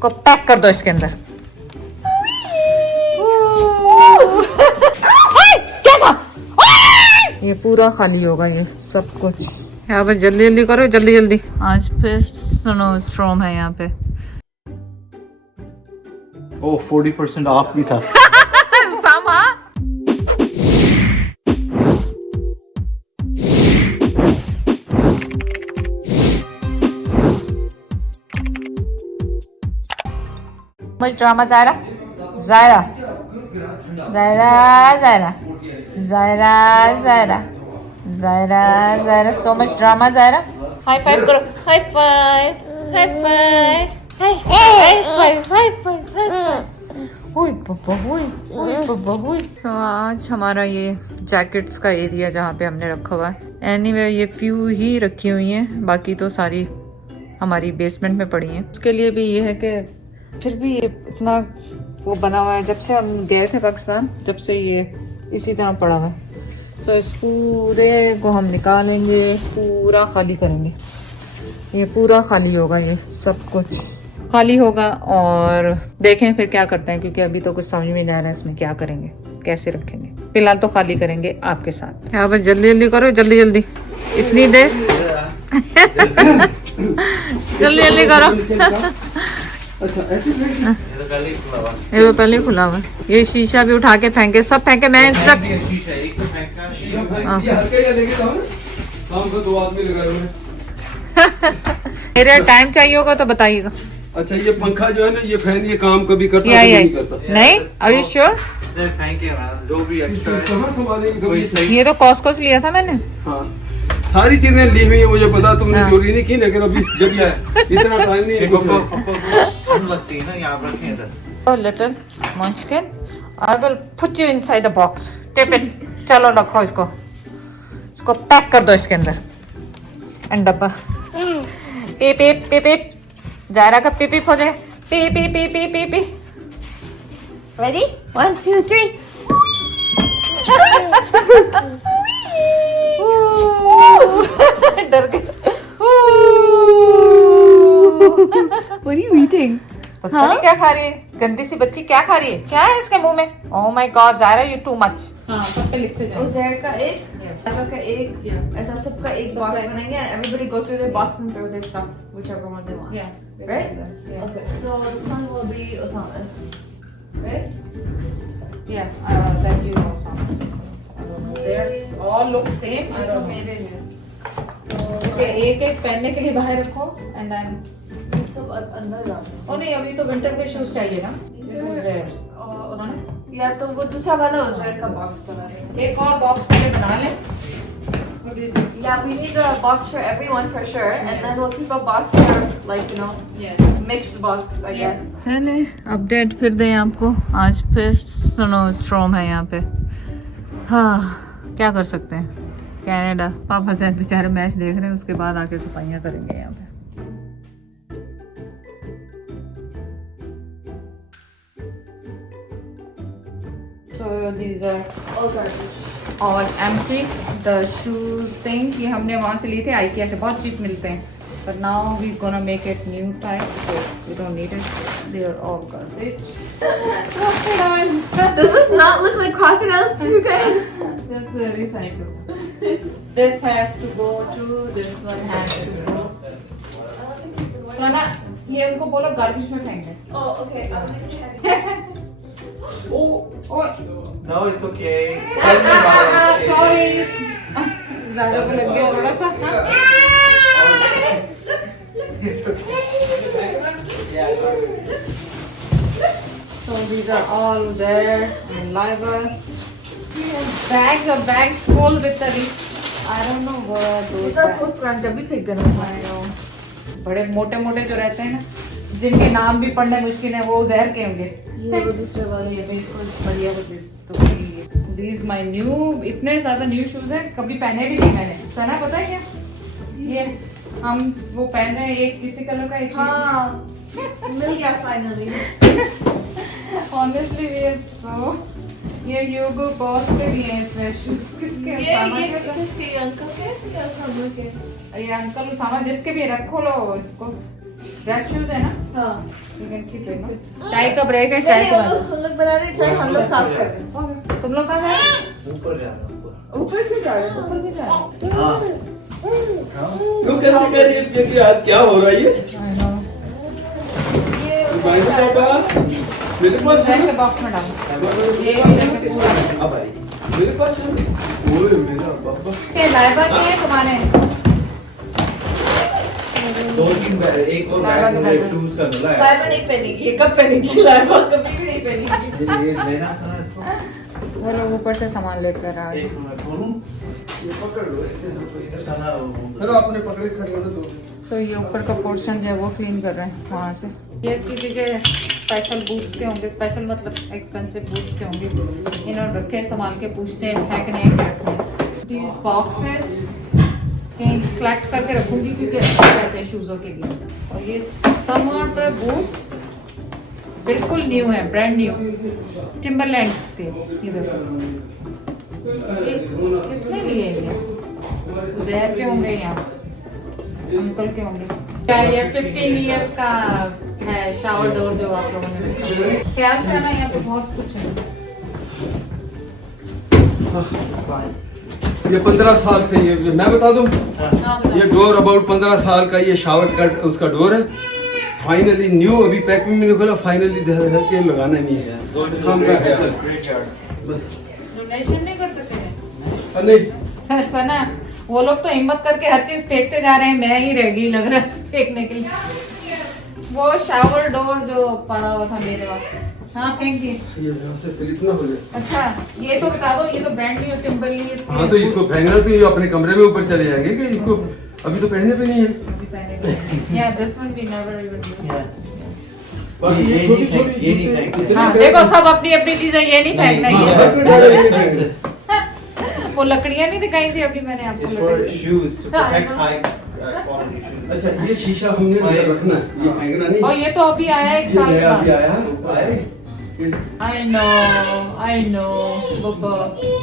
इसको पैक कर दो इसके अंदर। क्या था? ये पूरा खाली होगा ये सब कुछ। यहाँ पे जल्दी जल्दी करो, जल्दी जल्दी। आज फिर स्नो स्टॉर्म है यहाँ पे। ओ 40% ऑफ भी था। सामा मुझे drama Zaira Zaira Zaira Zaira Zaira Zaira Zaira Zaira so much drama Zaira. High five करो, high five high five high five high five high five. हुई बब्बा हुई, हुई बब्बा हुई। तो आज हमारा ये जैकेट्स का एरिया जहाँ पे हमने रखा हुआ है। एनीवे ये फ्यू ही रखी हुई हैं, बाकी तो सारी हमारी बेसमेंट में पड़ी हैं। उसके लिए भी ये है कि फिर भी ये इतना वो बना हुआ है, जब से हम गए थे पाकिस्तान जब से ये इसी तरह पड़ा हुआ है। सो इस पूरे को हम निकालेंगे, पूरा खाली करेंगे। ये पूरा खाली होगा, ये सब कुछ खाली होगा और देखें फिर क्या करते हैं, क्योंकि अभी तो कुछ समझ में नहीं आ रहा है इसमें क्या करेंगे, कैसे रखेंगे। फिलहाल तो खाली करेंगे आपके साथ। यहाँ पर जल्दी जल्दी करो, जल्दी जल्दी। इतनी देर जल्दी जल्दी करो। अच्छा ऐसे ये वो पहले खुला हुआ। ये शीशा भी उठा के फेंके, सब फेंके। मैं इंस्ट्रक्शन मेरे टाइम चाहिए होगा तो बताइएगा। अच्छा ये पंखा जो है ना, ये फैन, ये काम कभी करता है नहीं करता। नहीं, आर यू श्योर? जो भी एक्स्ट्रा है कहाँ संभालेंगे। ये तो कॉस्को से लिया था मैंने। हाँ सारी चीजें ली हुई है, मुझे पता, तुमने चोरी नहीं की, लेकिन अभी जब इतना टाइम नहीं लगती है ना, यहाँ रखें इधर। Little munchkin, I will put you inside the box. Tip it. चलो रखो इसको, इसको पैक कर दो इसके अंदर। एंड डब्बा P P P P Zaira का पी पी हो जाए। P P P P P P. Ready? 1, 2, 3. डर गए। What are you eating? पता नहीं क्या खा रही है, गंदी सी बच्ची क्या खा रही है, क्या है इसके मुंह में? Oh my God Zaira, you too much. हाँ सब पे लिखते जाओ। Uzair का एक, Sarah का एक, ऐसा सबका एक box बनाएंगे and everybody go through their box and throw their stuff, whichever one they want. Yeah. Right? Yeah. Okay. So this one will be Osama's. Right? Yeah, that you know some. There's all look same. I don't know. Okay, एक एक पहनने के लिए बाहर रखो and then ये सब अंदर डालो। ओ नहीं, अभी तो विंटर के शूज चाहिए ना। This is theirs. या तो वो दूसरा वाला Uzair का box बना लेंगे। एक और बॉक्स पहले बना ले। Yeah, we need a box for everyone for sure, and then we'll keep a box for like mixed box, I guess. चले अपडेट फिर दें आपको। आज फिर स्नो स्टॉर्म है यहाँ पे। हाँ क्या कर सकते हैं, कनाडा। पापा शायद बेचारे मैच देख रहे हैं, उसके बाद आके सफाइयाँ करेंगे यहाँ पे। So these are all empty. The shoes thing ये हमने वहाँ से लिए थे, IKEA से, बहुत चीप मिलते हैं। But now we're gonna make it new type, so we don't need it. They are all garbage. Does this not look like crocodiles to you guys? This is recyclable. This has to go to, this one has to go. So ना ये उनको बोलो garbage में फेंक दे। Oh, okay. I'm gonna check. Oh, No, it's okay. sorry. ज़्यादा को लग गया थोड़ा सा। So these are all there and Livas. Bags full with the I don't know what those bags. जब भी फेंक देना। I know. बड़े मोटे मोटे जो रहते हैं ना, जिनके नाम भी पढ़ने मुश्किल है, वो उज़ैर के होंगे। ये वो दूसरे वाले। ये भी इसको बढ़िया हो तो these my new, इतने ज्यादा न्यू शूज हैं, कभी पहने भी नहीं मैंने। सना पता है क्या, ये हम वो पहन रहे हैं, एक किसी कलर का, एक हाँ मिल गया finally. Honestly we are so, ये ह्यूगो बॉस पे भी है इसमें शूज। किसके? किसके? अंकल के या सामने के? ये अंकल उसामा जिसके भी रखो लो इसको। ड्रेस शूज है ना, हाँ you can keep it, no? चाय का ब्रेक है, चाय नहीं, के वो बाद हम लोग बना रहे हैं चाय, हम लोग साफ कर रहे हैं। तुम लोग कहाँ जा रहे हो? ऊपर जा रहा हूँ ऊपर क्यों जा रहे हैं? ऊपर क्यों जा रहे हैं? हाँ तुम कैसे कह रही है कि आज क्या हो रहा है ये I know. भाई साहब मेरे पास है वैसे बॉक्स में डालो। ये ये अब आई मेरे पास है ओए मेरा बाबा के लाइबा के हैं तुम्हारे? 2-3 बैग एक और लाइबा बैग के मुझे बैग। शूज का मिला है लाइबा नहीं पहनेगी, ये कब पहनेगी? लाइबा कभी भी नहीं पहनेगी। ये लेना सना इसको वो लोग ऊपर से सामान लेकर आ रहे एक मिनट खोलूं ये पकड़ लो सना चलो आपने पकड़े खड़े हो तो तो ये ऊपर का पोर्शन जो है वो क्लीन कर रहे हैं वहाँ से। ये किसी के स्पेशल बूट्स के होंगे, स्पेशल मतलब एक्सपेंसिव बूट्स के होंगे, इन्होंने रखे हैं, संभाल के पूछते हैं फेंकने हैं क्या रखने हैं। These boxes कहीं कलेक्ट करके रखूंगी क्योंकि अच्छे रहते हैं शूज़ों के लिए। और ये समर पे बूट्स बिल्कुल न्यू है, ब्रांड न्यू, टिम्बरलैंड के। ये देखो ये किसने लिए ये? उज़ैर के होंगे या अंकल के होंगे। क्या ये 15 इयर्स का है शावर डोर जो आप लोगों ने इसका ख्याल से ना, यहाँ पे बहुत कुछ है। ये 15 साल से ये मैं बता दूं हाँ, बताओ। ये डोर अबाउट 15 साल का ये शावर का उसका डोर है। फाइनली न्यू, अभी पैकिंग में नहीं खोला, फाइनली के लगाना नहीं है काम का है सर। डोनेशन नहीं कर सकते हैं? नहीं ऐसा ना, वो लोग तो हिम्मत करके हर चीज फेंकते जा रहे हैं, मैं ही रह गई लग रहा है फेंकने के लिए। वो शावर डोर जो पड़ा हुआ था मेरे पास, हाँ फेंक दिए। ये यहाँ से स्लिप ना हो जाए। अच्छा ये तो बता दो, ये तो ब्रांड न्यू टिम्बरली। हाँ तो इसको फेंकना तो ये अपने कमरे में ऊपर चले जाएंगे कि इसको अभी तो पहनने पे नहीं है। या this one we never even. बाकी ये छोटी छोटी ये नहीं फेंकते। इतने हाँ बैग- देखो सब अपनी अपनी चीजें, ये नहीं फेंकना हाँ, है। हर कोई डाले ये बैग। वो लकड़ियां नहीं दिखाई थी अभी मैंने आपको? It's for लकड़ी- shoes to हाँ, protect हाँ। high quality shoes. अच्छा ये शीशा हमने अंदर रखना है, ये फेंकना नहीं। और ये तो अभी आया एक ये साल के नया अभी बाद। आया आए आई नो बब्बा,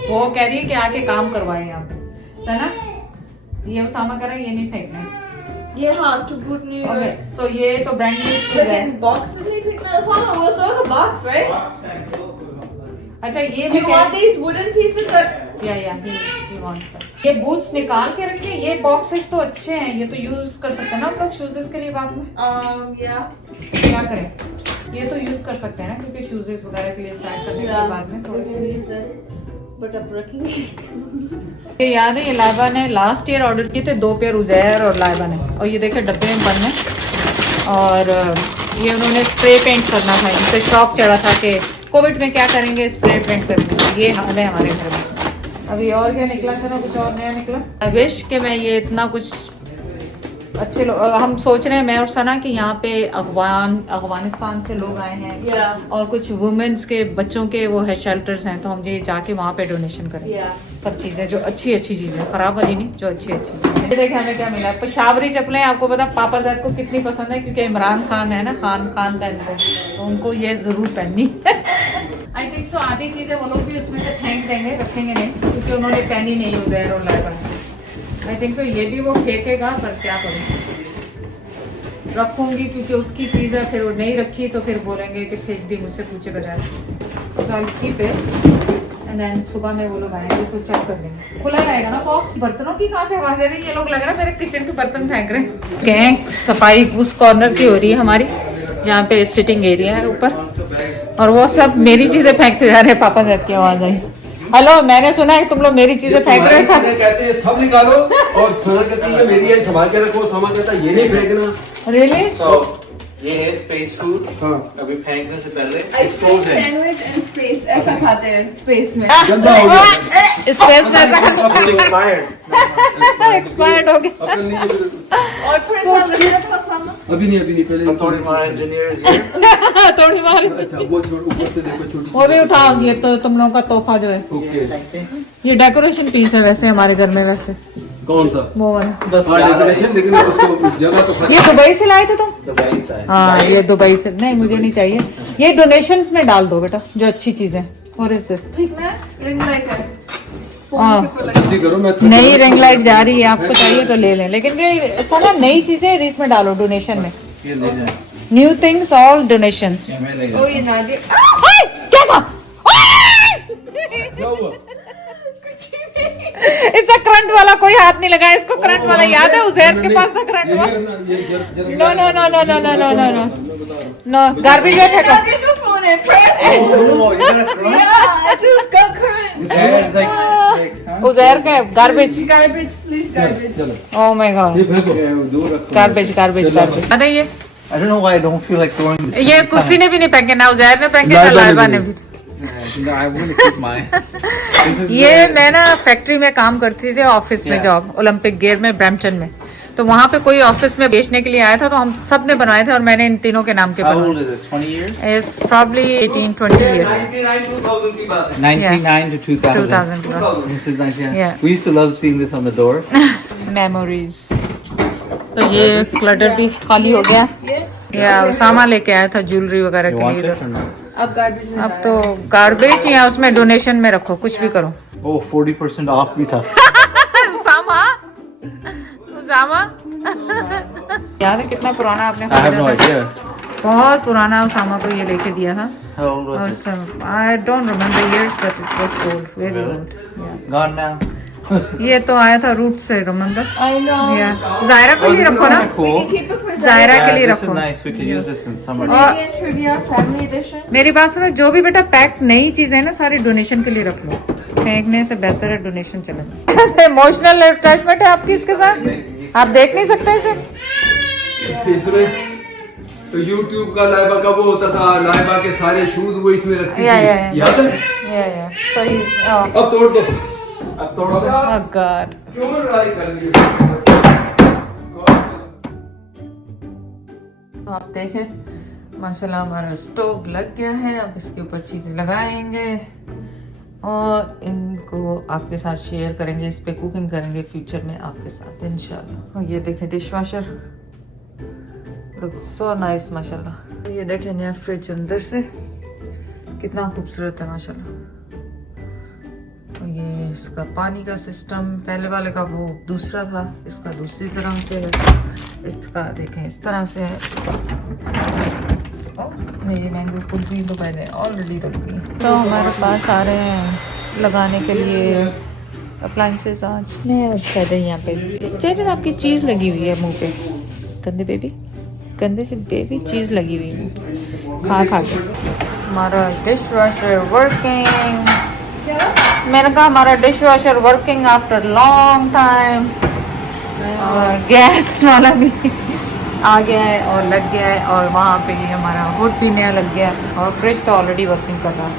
वो कह रही है कि आके काम करवाए यहाँ पे, है ना? ये उसामा कर रहा है, ये नहीं फेंकना है। ये हाँ, too good New York. Okay so ये तो ब्रांड न्यू शूज है। लेकिन boxes नहीं फेंकना, Osama, we'll throw the box, right? अच्छा ये भी You want these wooden pieces that या he wants that. ये बूट्स निकाल के रखे, ये बॉक्सेस तो अच्छे हैं, ये तो यूज कर सकते हैं ना हम लोग शूजेस के लिए बाद में। yeah. क्या करें, ये तो यूज कर सकते हैं ना, क्योंकि शूजेस वगैरह के लिए स्टार्ट करने के बाद में थोड़ा सा। Use it. But अब रखेंगे। ये याद है, ये लाइबा ने लास्ट ईयर ऑर्डर किए थे 2 पेयर उज़ैर और लाइबा ने, और ये देखे डब्बे में बंद है। और ये उन्होंने स्प्रे पेंट करना था, इनसे शौक चढ़ा था कि कोविड में क्या करेंगे, स्प्रे पेंट करेंगे। ये हाल है हमारे घर में। अभी और क्या निकला सर, कुछ और नया निकला? आई विश कि मैं ये इतना कुछ अच्छे लोग, हम सोच रहे हैं मैं और सना कि यहाँ पे अफगानिस्तान से लोग आए हैं Yeah. और कुछ वुमेन्स के बच्चों के वो है शेल्टर्स हैं, तो हम ये जाके वहाँ पे डोनेशन करें। Yeah. सब चीजें जो अच्छी अच्छी चीजें, खराब वाली नहीं, जो अच्छी अच्छी चीजें। ये देखें हमें क्या मिला, पेशावरी चप्पलें। आपको पता पापा ज़ैद को कितनी पसंद है, क्योंकि इमरान खान है ना, खान पहनते हैं, तो उनको ये जरूर पहननी है। आई थिंक सो आधी चीजें वो लोग भी उसमें से फेंक देंगे, रखेंगे नहीं, क्योंकि उन्होंने पहनी नहीं उज़ैर और लाइबा। आई थिंक सो ये भी वो फेंकेगा, पर क्या करूँ, रखूंगी क्योंकि उसकी चीज़ है, फिर वो नहीं रखी तो फिर बोलेंगे कि फेंक दी मुझसे पूछे बजाय। तो I keep it and then सुबह में वो लोग आएंगे तो चेक कर लेंगे, खुला रहेगा ना बॉक्स। बर्तनों की कहाँ से आवाज आ रही है? ये लोग लग रहा है मेरे किचन के बर्तन फेंक रहे हैं। गैंग सफाई उस कॉर्नर की हो रही है हमारी, जहाँ पे सिटिंग एरिया है ऊपर, और वो सब मेरी चीजें फेंकते जा रहे हैं। पापा ज़ैद की आवाज आई। हेलो, मैंने सुना है कि तुम लोग मेरी चीजें फेंक रहे हो सब। कहते हैं सब निकालो, और सोना कहती है मेरी है संभाल के रखो, सामा कहता है ये नहीं फेंकना। रियली? So ये है स्पेस फूड। हाँ। अभी फेंकने से पहले Ice cream sandwich and space. ऐसा खाते हैं space में। गंदा हो गया। स्पेस में ऐसा expired। एक्सपायर्ड हो गया। अपन नहीं और थोड़ा सा रखना था Osama। अभी नहीं पहले हम थोड़े हमारे इंजीनियर्स हैं। थोड़ी बार अच्छा वो छोड़ ऊपर से देखो छोटी वो भी उठाओ, ये तो तुम लोगों का तोहफा जो है, ओके ये डेकोरेशन पीस है वैसे हमारे घर में, वैसे कौन सा वो वाला। हाँ डेकोरेशन, लेकिन उसको जगह तो ये दुबई से लाए थे तुम? दुबई से हाँ ये दुबई से। नहीं मुझे नहीं चाहिए, ये डोनेशंस में डाल दो बेटा, जो अच्छी चीजें। और इस दिस फेंकना है? Ring light है। हाँ। फोन के ऊपर लगा। जल्दी करो, मैं नई रिंग लाइट जा रही है, आपको चाहिए तो ले लें, लेकिन ये सारा नई चीजें इसमें डालो डोनेशन में। ये ले जाए न्यू थिंग्स ऑल डोनेशंस। मैं ले Oh, ये नादिया। क्या था? क्या हुआ? इसका करंट वाला कोई हाथ नहीं लगा, इसको करंट वाला याद है, उजैर के पास था करंट वाला। No no no no no no no no no no, garbage में फेंको। Nadia का phone है, press it. Oh, you got it right? Yeah, it just got current. It's like, huh? Uzair का गार्बेज। Garbage, please, garbage. चलो oh my God, ये फेंको दूर रखो गार्बेज गार्बेज गार्बेज। अरे ये I don't know why I don't feel like throwing this. ये किसी ने भी नहीं फेंके, ना उजैर ने फेंके ना लाइबा ने भी। No, I want to keep mine. This is ये मैं ना फैक्ट्री में काम करती थी, ऑफिस में Yeah. जॉब, ओलंपिक गेयर में ब्रैम्पटन में। तो वहाँ पे कोई ऑफिस में बेचने के लिए आया था, तो हम सब ने बनवाए थे और मैंने इन तीनों के नाम के How old बनवाए। is it? 20 years? It's probably 18-20 years। 99-2000 की बात है 99 to 2000. 2000 का। This is 19. Yeah. We used to love seeing this on the door. Memories. तो ये क्लटर भी खाली हो गया। या उसामा लेके आया था ज्वेलरी वगैरह You के want लिए it or इधर। not? अब garbage में अब तो गार्बेज या उसमें डोनेशन में रखो, कुछ भी करो। Oh, 40% off भी था. उसामा, उसामा याद है कितना पुराना आपने I have no खरीदा था? idea. बहुत पुराना उसामा को ये लेके दिया था। How old और was it? सब I don't remember years but it was old, very Really? Old. Gone now. ये तो आया था रूट से, रिमेम्बर? I know. या जायरा को भी रखो ना, Cool. We keep it for Zaira Zaira. के लिए this रखो। is nice. We could use this in summer. Canadian Trivia Family Edition. मेरी बात सुनो, जो भी बेटा पैक नई चीजें है ना सारी डोनेशन के लिए रख लो, फेंकने से बेहतर है डोनेशन चलेगा। इमोशनल अटैचमेंट है आपकी इसके साथ, आप देख नहीं सकते इसे। इसमें तो YouTube का लाइबा का वो होता था, लाइबा के सारे शूज वो इसमें रखती या थी, याद है? या सो ही इज अब तोड़ दो, अब तोड़ो दो। ओह गॉड। क्यों लड़ाई कर रही हो? तो आप देखें माशाल्लाह हमारा स्टोव लग गया है। अब इसके ऊपर चीज़ें लगाएंगे और इनको आपके साथ शेयर करेंगे, इस पे कुकिंग करेंगे फ्यूचर में आपके साथ इंशाल्लाह। और ये देखें dish washer, look so nice माशाल्लाह। ये देखें नया फ्रिज अंदर से कितना खूबसूरत है माशाल्लाह। और ये इसका पानी का सिस्टम, पहले वाले का वो दूसरा था, इसका दूसरी तरह से है, इसका देखें इस तरह से है। मेरी मैंगो खुद भी तो पहले ऑलरेडी रख दी। तो हमारे पास आ रहे हैं लगाने के लिए अप्लाइंसेस आज। नहीं आज कह रहे यहाँ पे चेहरे आपकी चीज़ लगी हुई है मुंह पे, गंदे बेबी, गंदे से बेबी चीज़ लगी हुई है खा खा के। हमारा डिश वॉशर वर्किंग, मैंने कहा हमारा dish washer working after long time. और गैस वाला भी आ गया है और लग गया है, और वहाँ पे ये हमारा हुड भी नया लग गया है, और फ्रिज तो ऑलरेडी वर्किंग कर रहा है।